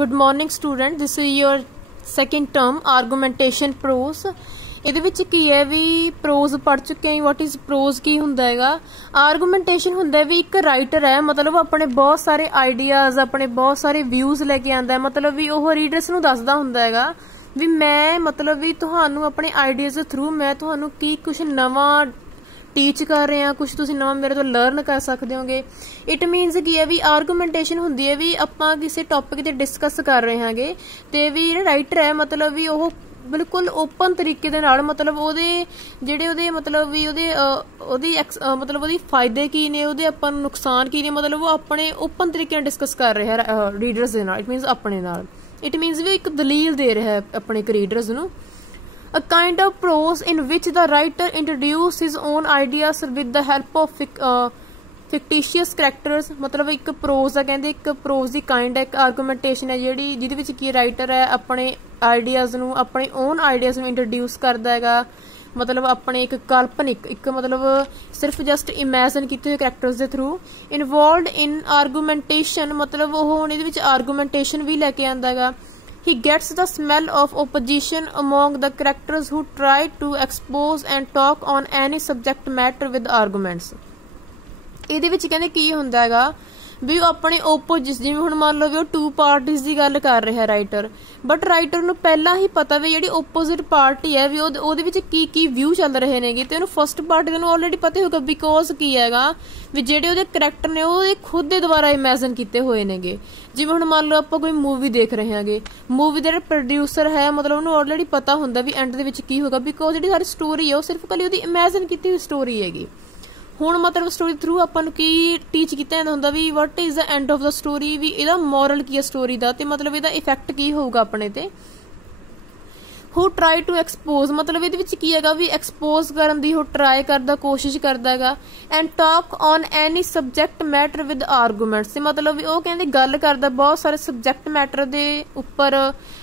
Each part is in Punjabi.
Good morning student, this is your second term argumentation prose. ਇਹਦੇ ਵਿੱਚ ਕੀ ਹੈ ਵੀ प्रोज पढ़ चुके हैं। व्हाट इज प्रोज की ਹੁੰਦਾ ਹੈਗਾ। आर्गूमेंटेशन ਹੁੰਦਾ ਵੀ ਇੱਕ ਰਾਈਟਰ ਹੈ, ਮਤਲਬ ਆਪਣੇ ਬਹੁਤ ਸਾਰੇ ਆਈਡੀਆਜ਼, ਆਪਣੇ ਬਹੁਤ ਸਾਰੇ ਵਿਊਜ਼ ਲੈ ਕੇ ਆਂਦਾ ਹੈ, ਮਤਲਬ ਵੀ ਉਹ ਰੀਡਰਸ ਨੂੰ ਦੱਸਦਾ ਹੁੰਦਾ ਹੈਗਾ ਵੀ ਮੈਂ ਮਤਲਬ ਵੀ ਤੁਹਾਨੂੰ ਆਪਣੇ ਆਈਡੀਆਜ਼ ਦੇ ਥਰੂ ਮੈਂ ਤੁਹਾਨੂੰ ਕੀ ਕੁਝ ਨਵਾਂ टीच कर रहे हैं, कुछ तुसीं नवां मेरे तो लर्न कर सकते होगे। इट मीनस की है भी आर्गूमेंटेशन होंदी है भी आपां किसी टॉपिक ते डिस्कस कर रहे हैं ते भी जिहड़ा राइटर है मतलब भी ओह बिल्कुल ओपन तरीके दे नाल मतलब ओहदे जिहड़े ओहदे मतलब भी ओहदी मतलब ओहदी फायदे की ने, ओहदे आपां नूं नुकसान की ने, मतलब वो अपने ओपन तरीके नाल डिस्कस कर रहे हैं रीडर्स दे नाल। इट मीनस अपने नाल, इट मीनस भी एक दलील दे रहा है अपने रीडर्स नूं। A kind of prose in which the writer introduces his own ideas with the help of fictitious characters। मतलब एक prose है, कहते एक prose की kind है, एक argumentation है जिहड़ी जिहदे विच की writer है अपने ideas नूं, अपने own ideas नूं introduce करदा हैगा, मतलब अपने एक काल्पनिक एक मतलब सिर्फ जस्ट इमेजिन कीते हुए कैरेक्टर्स दे थ्रू। इनवॉल्वड इन आर्गूमेंटेशन, मतलब वो हुण इहदे विच आर्गूमेंटेशन भी लैके आंदा हैगा। He gets the smell of opposition among the characters who try to expose and talk on any subject matter with arguments। ਇਹਦੇ ਵਿੱਚ ਕਹਿੰਦੇ ਕੀ ਹੁੰਦਾ ਹੈਗਾ ਵੀ ਉਹ ਆਪਣੇ ਓਪੋਜਿਟ, ਜਿਵੇਂ ਹੁਣ ਮੰਨ ਲਓ ਵੀ ਉਹ ਟੂ ਪਾਰਟੀਜ਼ ਦੀ ਗੱਲ ਕਰ ਰਿਹਾ ਰਾਈਟਰ, ਬਟ ਰਾਈਟਰ ਨੂੰ ਪਹਿਲਾਂ ਹੀ ਪਤਾ ਵੀ ਜਿਹੜੀ ਓਪੋਜ਼ਿਟ ਪਾਰਟੀ ਹੈ ਵੀ ਉਹਦੇ ਵਿੱਚ ਕੀ ਕੀ ਵਿਊ ਚੱਲ ਰਹੇ ਨੇਗੇ, ਤੇ ਉਹਨੂੰ ਫਸਟ ਪਾਰਟੀ ਨੂੰ ਆਲਰੇਡੀ ਪਤਾ ਹੋਊਗਾ ਬਿਕੋਜ਼ ਕੀ ਹੈਗਾ ਵੀ ਜਿਹੜੇ ਉਹਦੇ ਕਰੈਕਟਰ ਨੇ ਉਹ ਖੁਦ ਦੇ ਦੁਆਰਾ ਇਮੇਜਿਨ ਕੀਤੇ ਹੋਏ ਨੇਗੇ। ਜਿਵੇਂ ਹੁਣ ਮੰਨ ਲਓ ਆਪਾਂ ਕੋਈ ਮੂਵੀ ਦੇਖ ਰਹੇ ਹਾਂਗੇ, ਮੂਵੀ ਦਾ ਜਿਹੜਾ ਪ੍ਰੋਡਿਊਸਰ ਹੈ ਮਤਲਬ ਉਹਨੂੰ ਆਲਰੇਡੀ ਪਤਾ ਹੁੰਦਾ ਵੀ ਐਂਡ ਦੇ ਵਿੱਚ ਕੀ ਹੋਗਾ, ਬਿਕੋਜ਼ ਜਿਹੜੀ ਸਾਰੀ ਸਟੋਰੀ ਹੈ ਉਹ ਸਿਰਫ ਕੱਲੀ ਉਹਦੀ ਇਮੇਜਿਨ ਕੀਤੀ ਹੋਈ ਸਟੋਰੀ ਹੈਗੀ। ਹੁਣ ਮਤਲਬ ਸਟੋਰੀ ਥਰੂ ਆਪਾਂ ਨੂੰ ਕੀ ਟੀਚ ਕੀਤਾ ਜਾਂਦਾ ਹੁੰਦਾ ਵੀ what is the end of the story, ਵੀ ਇਹਦਾ ਮੋਰਲ ਕੀ ਹੈ ਸਟੋਰੀ ਦਾ, ਤੇ ਮਤਲਬ ਇਹਦਾ ਇਫੈਕਟ ਕੀ ਹੋਊਗਾ ਆਪਣੇ ਤੇ। ਹੂ ਟਰਾਈ ਟੂ ਐਕਸਪੋਜ਼, ਮਤਲਬ ਇਹਦੇ ਵਿੱਚ ਕੀ ਹੈਗਾ ਵੀ ਐਕਸਪੋਜ਼ ਕਰਨ ਦੀ ਉਹ ਟਰਾਈ ਕਰਦਾ, ਕੋਸ਼ਿਸ਼ ਕਰਦਾ ਹੈਗਾ। And talk on any subject matter with arguments, ਤੇ ਮਤਲਬ ਵੀ ਉਹ ਕਹਿੰਦੇ ਗੱਲ ਕਰਦਾ ਬਹੁਤ ਸਾਰੇ ਸਬਜੈਕਟ ਮੈਟਰ ਦੇ ਉੱਪਰ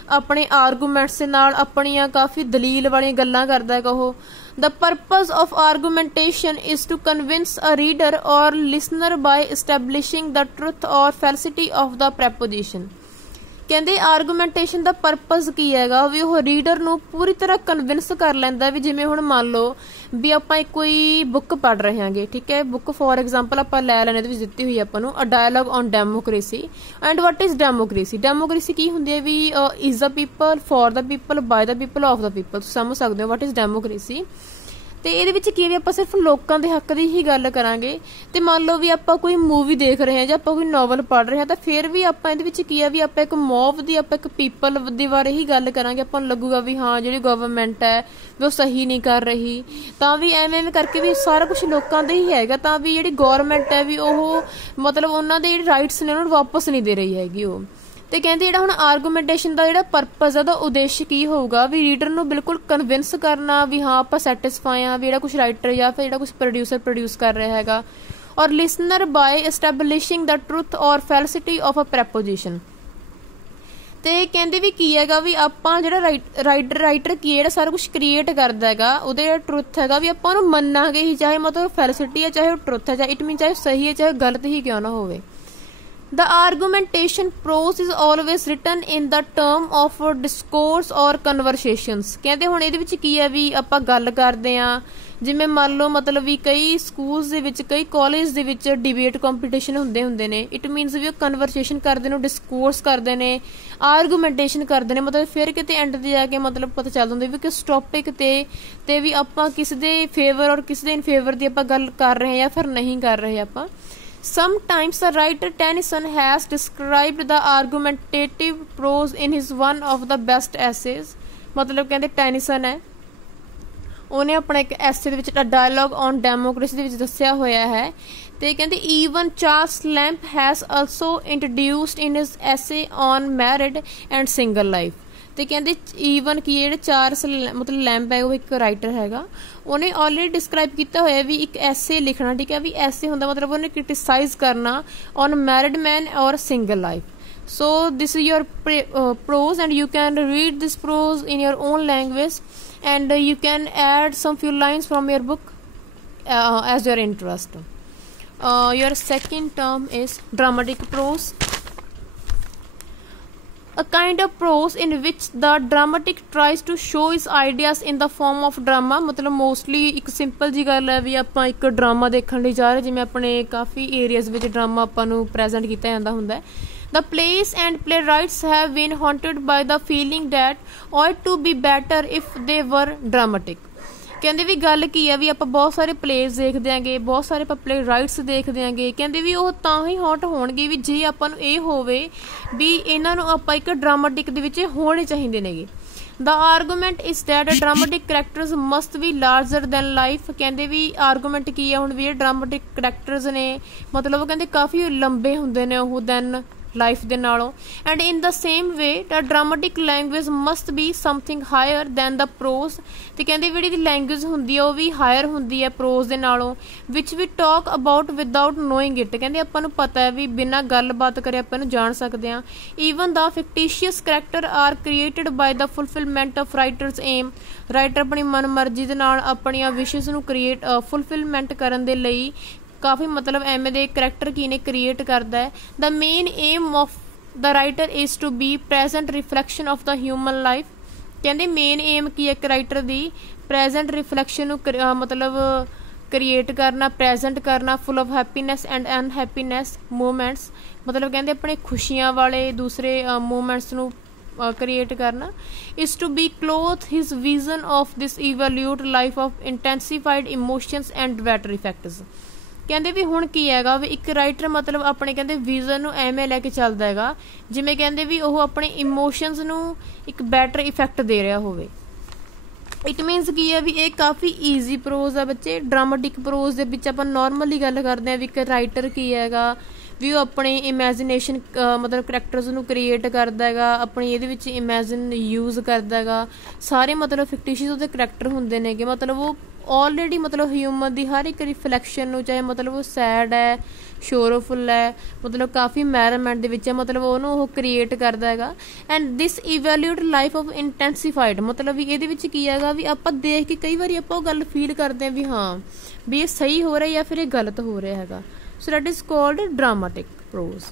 ਆਪਣੇ ਆਰਗੂਮੈਂਟਸ ਦੇ ਨਾਲ, ਆਪਣੀਆਂ ਕਾਫੀ ਦਲੀਲ ਵਾਲੀਆਂ ਗੱਲਾਂ ਕਰਦਾ ਹੈਗਾ ਉਹ। The purpose of argumentation is to convince a reader or listener by establishing the truth or falsity of the proposition। ਕਹਿੰਦੇ ਆਰਗੂਮੈਂਟੇਸ਼ਨ ਦਾ ਪਰਪਸ ਕੀ ਹੈਗਾ ਵੀ ਉਹ ਰੀਡਰ ਨੂੰ ਪੂਰੀ ਤਰ੍ਹਾਂ ਕਨਵਿੰਸ ਕਰ ਲੈਂਦਾ ਵੀ ਜਿਵੇਂ ਹੁਣ ਮੰਨ ਲਓ ਵੀ ਆਪਾਂ ਕੋਈ ਬੁੱਕ ਪੜ੍ਹ ਰਹੇ ਹਾਂਗੇ, ਠੀਕ ਹੈ, ਬੁੱਕ ਫੋਰ ਐਗਜ਼ਾਮਪਲ ਆਪਾਂ ਲੈ ਲੈਣੇ ਦੇ ਵਿੱਚ ਦਿੱਤੀ ਹੋਈ ਆਪਾਂ ਨੂੰ a dialogue on democracy. And what is democracy, democracy ਕੀ ਹੁੰਦੀ ਹੈ ਵੀ is the people, for the people, by the people, of the people, ਤੁਸੀਂ ਸਮਝ ਸਕਦੇ ਹੋ ਵਟ ਇਜ਼ ਡੈਮੋਕ੍ਰੇਸੀ। ਤੇ ਇਹਦੇ ਵਿੱਚ ਕੀ ਹੈ ਵੀ ਆਪਾਂ ਸਿਰਫ ਲੋਕਾਂ ਦੇ ਹੱਕ ਦੀ ਹੀ ਗੱਲ ਕਰਾਂਗੇ। ਤੇ ਮੰਨ ਲਓ ਵੀ ਆਪਾਂ ਕੋਈ ਮੂਵੀ ਦੇਖ ਰਹੇ ਹਾਂ ਜਾਂ ਆਪਾਂ ਕੋਈ ਨੋਵਲ ਪੜ੍ਹ ਰਹੇ ਹਾਂ ਤਾਂ ਫਿਰ ਵੀ ਆਪਾਂ ਇਹਦੇ ਵਿੱਚ ਕੀ ਹੈ ਵੀ ਆਪਾਂ ਇੱਕ ਮੌਬ ਦੀ, ਆਪਾਂ ਇੱਕ ਪੀਪਲ ਦੇ ਬਾਰੇ ਹੀ ਗੱਲ ਕਰਾਂਗੇ। ਆਪਾਂ ਨੂੰ ਲੱਗੂਗਾ ਵੀ ਹਾਂ ਜਿਹੜੀ ਗਵਰਨਮੈਂਟ ਹੈ ਵੀ ਉਹ ਸਹੀ ਨਹੀਂ ਕਰ ਰਹੀ, ਤਾਂ ਵੀ ਐਵੇਂ ਕਰਕੇ ਵੀ ਸਾਰਾ ਕੁਝ ਲੋਕਾਂ ਦਾ ਹੀ ਹੈਗਾ, ਤਾਂ ਵੀ ਜਿਹੜੀ ਗੌਰਮੈਂਟ ਹੈ ਵੀ ਉਹ ਮਤਲਬ ਉਹਨਾਂ ਦੇ ਜਿਹੜੇ ਰਾਈਟਸ ਨੇ ਉਹਨਾਂ ਨੂੰ ਵਾਪਸ ਨਹੀਂ ਦੇ ਰਹੀ ਹੈਗੀ ਉਹ। ਤੇ ਕਹਿੰਦੇ ਜਿਹੜਾ ਹੁਣ ਆਰਗੂਮੈਂਟੇਸ਼ਨ ਦਾ ਜਿਹੜਾ ਪਰਪਸ ਹੈ, ਉਹਦਾ ਉਦੇਸ਼ ਕੀ ਹੋਊਗਾ ਵੀ ਰੀਡਰ ਨੂੰ ਬਿਲਕੁਲ ਕਨਵਿੰਸ ਕਰਨਾ ਵੀ ਹਾਂ ਆਪਾਂ ਸੈਟਿਸਫਾਈ ਆ ਵੀ ਜਿਹੜਾ ਕੁਝ ਰਾਈਟਰ ਜਾਂ ਫਿਰ ਜਿਹੜਾ ਕੁਝ ਪ੍ਰੋਡਿਊਸਰ ਪ੍ਰੋਡਿਊਸ ਕਰ ਰਿਹਾ ਹੈਗਾ। ਔਰ ਲਿਸਨਰ ਬਾਏ ਐਸਟੈਬਲਿਸ਼ਿੰਗ ਦਾ ਟਰੂਥ ਔਰ ਫੈਲਸਿਟੀ ਆਫ ਅ ਪ੍ਰੈਪੋਜੀਸ਼ਨ। ਤੇ ਕਹਿੰਦੇ ਵੀ ਕੀ ਹੈਗਾ ਵੀ ਆਪਾਂ ਜਿਹੜਾ ਰਾਈਟਰ ਕੀ ਜਿਹੜਾ ਸਾਰਾ ਕੁਝ ਕ੍ਰੀਏਟ ਕਰਦਾ ਹੈਗਾ ਉਹਦੇ ਜਿਹੜਾ ਟਰੂਥ ਹੈਗਾ ਵੀ ਆਪਾਂ ਉਹਨੂੰ ਮੰਨਾਂਗੇ ਹੀ, ਚਾਹੇ ਮਤਲਬ ਫੈਲਸਿਟੀ ਹੈ ਚਾਹੇ ਉਹ ਟਰੂਥ ਹੈ, ਚਾਹੇ ਇਟ ਮੀਨ ਚਾਹੇ ਸਹੀ ਹੈ ਚਾਹੇ ਗਲਤ ਹੀ ਕਿਉਂ ਨਾ ਹੋਵੇ। The argumentation prose is always written in the term of discourse or conversations। ਕਹਿੰਦੇ ਹੁਣ ਇਹਦੇ ਵਿੱਚ ਕੀ ਹੈ ਵੀ ਆਪਾਂ ਗੱਲ ਕਰਦੇ ਆ, ਜਿਵੇਂ ਮੰਨ ਲਓ ਮਤਲਬ ਵੀ ਕਈ ਸਕੂਲਸ ਦੇ ਵਿੱਚ, ਕਈ ਕਾਲਜ ਦੇ ਵਿੱਚ ਡਿਬੇਟ ਕੰਪੀਟੀਸ਼ਨ ਹੁੰਦੇ ਨੇ। ਇਟ ਮੀਨਸ ਵੀ ਉਹ ਕਨਵਰਸੇਸ਼ਨ ਕਰਦੇ ਨੇ, ਡਿਸਕੋਰਸ ਕਰਦੇ ਨੇ, ਆਰਗੂਮੈਂਟੇਸ਼ਨ ਕਰਦੇ ਨੇ, ਮਤਲਬ ਫਿਰ ਕਿਤੇ ਐਂਡ ਤੇ ਜਾ ਕੇ ਮਤਲਬ ਪਤਾ ਚੱਲ ਜਾਂਦਾ ਵੀ ਕਿਸ ਟੌਪਿਕ ਤੇ ਵੀ ਆਪਾਂ ਕਿਸੇ ਦੇ ਫੇਵਰ ਔਰ ਕਿਸੇ ਦੇ ਇਨ ਫੇਵਰ ਦੀ ਆਪਾਂ ਗੱਲ ਕਰ ਰਹੇ ਹਾਂ ਜਾਂ ਫਿਰ ਨਹੀਂ ਕਰ ਰਹੇ ਆਪਾਂ। Sometimes the writer Tennyson has described the argumentative prose in his one of the best essays। मतलब कहते Tennyson है ਉਹਨੇ ਆਪਣਾ ਇੱਕ ਐਸੇ ਦੇ ਵਿੱਚ ਡਾਇਲੋਗ ਔਨ ਡੈਮੋਕ੍ਰੇਸੀ ਦੇ ਵਿੱਚ ਦੱਸਿਆ ਹੋਇਆ ਹੈ। ਤੇ ਕਹਿੰਦੇ even Charles Lamb has also introduced in his essay on married and single life. ਤੇ ਕਹਿੰਦੇ ਈਵਨ ਕਿ ਜਿਹੜੇ ਚਾਰਲਸ ਮਤਲਬ ਲੈਂਪ ਹੈ ਉਹ ਇੱਕ ਰਾਈਟਰ ਹੈਗਾ, ਉਹਨੇ ਆਲਰੇਡੀ ਡਿਸਕ੍ਰਾਈਬ ਕੀਤਾ ਹੋਇਆ ਵੀ ਇੱਕ ਐਸੇ ਲਿਖਣਾ, ਠੀਕ ਹੈ, ਵੀ ਐਸੇ ਹੁੰਦਾ ਮਤਲਬ ਉਹਨੇ ਕ੍ਰਿਟਿਸਾਈਜ਼ ਕਰਨਾ ਔਨ ਮੈਰਿਡ ਮੈਨ ਔਰ single life. So this is your prose and you can read this prose in your own language and you can add some few lines from your book as your interest। Your second term is dramatic prose। a kind of prose in which the dramatic tries to show its ideas in the form of drama। मतलब मोस्टली एक सिंपल जी गल है भी ਆਪਾਂ ਇੱਕ ड्रामा देखने ਲਈ ਜਾ ਰਹੇ ਜਿਵੇਂ ਆਪਣੇ ਕਾਫੀ ਏਰੀਆਜ਼ ਵਿੱਚ ड्रामा ਆਪਾਂ ਨੂੰ ਪ੍ਰੈਜ਼ੈਂਟ ਕੀਤਾ ਜਾਂਦਾ ਹੁੰਦਾ ਹੈ। The plays and playwrights have been haunted by the feeling that ought to be better if they were dramatic। ਕਹਿੰਦੇ ਵੀ ਗੱਲ ਕੀ ਆ ਵੀ ਆਪਾਂ ਬਹੁਤ ਸਾਰੇ ਪਲੇਜ਼ ਦੇਖਦੇ ਆਂਗੇ, ਬਹੁਤ ਸਾਰੇ ਆਪਾਂ ਪਲੇ ਰਾਈਟਸ ਦੇਖਦੇ ਆਂਗੇ, ਕਹਿੰਦੇ ਵੀ ਉਹ ਤਾਂ ਹੀ ਹੌਟ ਹੋਣਗੇ ਵੀ ਜੇ ਆਪਾਂ ਨੂੰ ਇਹ ਹੋਵੇ ਵੀ ਇਹਨਾਂ ਨੂੰ ਆਪਾਂ ਇੱਕ ਡਰਾਮਾਟਿਕ ਦੇ ਵਿੱਚ ਹੋਣੇ ਚਾਹੀਦੇ ਨੇਗੇ। The argument is that dramatic characters must be larger than life। ਕਹਿੰਦੇ ਵੀ ਆਰਗੂਮੈਂਟ ਕੀ ਆ ਹੁਣ ਵੀ ਜਿਹੜੇ ਡਰਾਮਾਟਿਕ ਕਰੈਕਟਰਸ ਨੇ ਮਤਲਬ ਉਹ ਕਹਿੰਦੇ ਕਾਫੀ ਲੰਬੇ ਹੁੰਦੇ ਨੇ ਉਹ ਦੈਨ ਲਾਈਫ ਦੇ ਨਾਲੋਂ। And in the same way the dramatic language must be something higher than the prose. ਤੇ ਕਹਿੰਦੇ ਜਿਹੜੀ ਦੀ ਲੈਂਗੁਏਜ ਹੁੰਦੀ ਆ ਉਹ ਵੀ ਹਾਇਰ ਹੁੰਦੀ ਹੈ ਪ੍ਰੋਜ਼ ਦੇ ਨਾਲੋਂ। Which we talk about without knowing it. ਕਹਿੰਦੇ ਆਪਾਂ ਨੂੰ ਪਤਾ ਹੈ ਵੀ ਬਿਨਾਂ ਗੱਲਬਾਤ ਕਰੇ ਆਪਾਂ ਨੂੰ ਜਾਣ ਸਕਦੇ ਹਾਂ। Even the fictitious character are created by the fulfilment of writer's aim. Writer ਆਪਣੀ ਮਨਮਰਜ਼ੀ ਦੇ ਨਾਲ ਆਪਣੀਆਂ ਵਿਸ਼ੇਸ ਨੂੰ ਫੁਲਫਿਲਮੈਂਟ ਕਰਨ ਦੇ ਲਈ ਕਾਫੀ ਮਤਲਬ ਐਵੇਂ ਦੇ ਕਰੈਕਟਰ ਕੀ ਨੇ ਕ੍ਰੀਏਟ ਕਰਦਾ ਹੈ। The main aim of the writer is to be present reflection of the human life. ਕਹਿੰਦੇ ਮੇਨ ਏਮ ਕੀ ਹੈ ਇੱਕ ਰਾਈਟਰ ਦੀ ਪ੍ਰੈਜ਼ੈਂਟ ਰਿਫਲੈਕਸ਼ਨ ਨੂੰ ਮਤਲਬ ਕ੍ਰੀਏਟ ਕਰਨਾ, ਪ੍ਰੈਜ਼ੈਂਟ ਕਰਨਾ, full of happiness and unhappiness moments. ਮਤਲਬ ਕਹਿੰਦੇ ਆਪਣੇ ਖੁਸ਼ੀਆਂ ਵਾਲੇ ਦੂਸਰੇ ਮੂਮੈਂਟਸ ਨੂੰ ਕ੍ਰੀਏਟ ਕਰਨਾ। is to be clothe his vision of this evolute life of intensified emotions and better effects। ਕਹਿੰਦੇ ਵੀ ਹੁਣ ਕੀ ਹੈਗਾ ਵੀ ਇੱਕ ਰਾਈਟਰ ਮਤਲਬ ਆਪਣੇ ਕਹਿੰਦੇ ਵਿਜ਼ਨ ਨੂੰ ਐਵੇਂ ਲੈ ਕੇ ਚੱਲਦਾ ਹੈਗਾ ਜਿਵੇਂ ਕਹਿੰਦੇ ਵੀ ਉਹ ਆਪਣੇ ਇਮੋਸ਼ਨਸ ਨੂੰ ਇੱਕ ਬੈਟਰ ਇਫੈਕਟ ਦੇ ਰਿਹਾ ਹੋਵੇ। ਇਟ ਮੀਨਸ ਕੀ ਹੈ ਵੀ ਇਹ ਕਾਫੀ ਈਜ਼ੀ ਪ੍ਰੋਜ਼ ਆ ਬੱਚੇ। ਡਰਾਮਾਟਿਕ ਪ੍ਰੋਜ਼ ਦੇ ਵਿੱਚ ਆਪਾਂ ਨੋਰਮਲੀ ਗੱਲ ਕਰਦੇ ਹਾਂ ਵੀ ਇੱਕ ਰਾਈਟਰ ਕੀ ਹੈਗਾ ਵੀ ਉਹ ਆਪਣੀ ਇਮੈਜੀਨੇਸ਼ਨ ਮਤਲਬ ਕਰੈਕਟਰਸ ਨੂੰ ਕ੍ਰੀਏਟ ਕਰਦਾ ਹੈਗਾ, ਆਪਣੀ ਇਹਦੇ ਵਿੱਚ ਇਮੈਜਿਨ ਯੂਜ਼ ਕਰਦਾ ਹੈਗਾ। ਸਾਰੇ ਮਤਲਬ ਫਿਕਟੀਸ਼ੀਅਸ ਉਹਦੇ ਕਰੈਕਟਰ ਹੁੰਦੇ ਨੇਗੇ ਮਤਲਬ ਉਹ ਆਲਰੇਡੀ ਮਤਲਬ ਹਿਊਮਨ ਦੀ ਹਰ ਇੱਕ ਰਿਫਲੈਕਸ਼ਨ ਨੂੰ ਚਾਹੇ ਮਤਲਬ ਉਹ ਸੈਡ ਹੈ, ਸ਼ੋਰਫੁਲ ਹੈ, ਮਤਲਬ ਕਾਫੀ ਮੈਰਮੈਂਟ ਦੇ ਵਿੱਚ ਹੈ ਮਤਲਬ ਉਹਨੂੰ ਉਹ ਕ੍ਰੀਏਟ ਕਰਦਾ ਹੈਗਾ। And this evaluate life of intensified. ਮਤਲਬ ਵੀ ਇਹਦੇ ਵਿੱਚ ਕੀ ਹੈਗਾ ਵੀ ਆਪਾਂ ਦੇਖ ਕੇ ਕਈ ਵਾਰੀ ਆਪਾਂ ਉਹ ਗੱਲ ਫੀਲ ਕਰਦੇ ਹਾਂ ਵੀ ਹਾਂ ਵੀ ਇਹ ਸਹੀ ਹੋ ਰਿਹਾ ਜਾਂ ਫਿਰ ਇਹ ਗਲਤ ਹੋ ਰਿਹਾ ਹੈਗਾ। So that is called dramatic prose।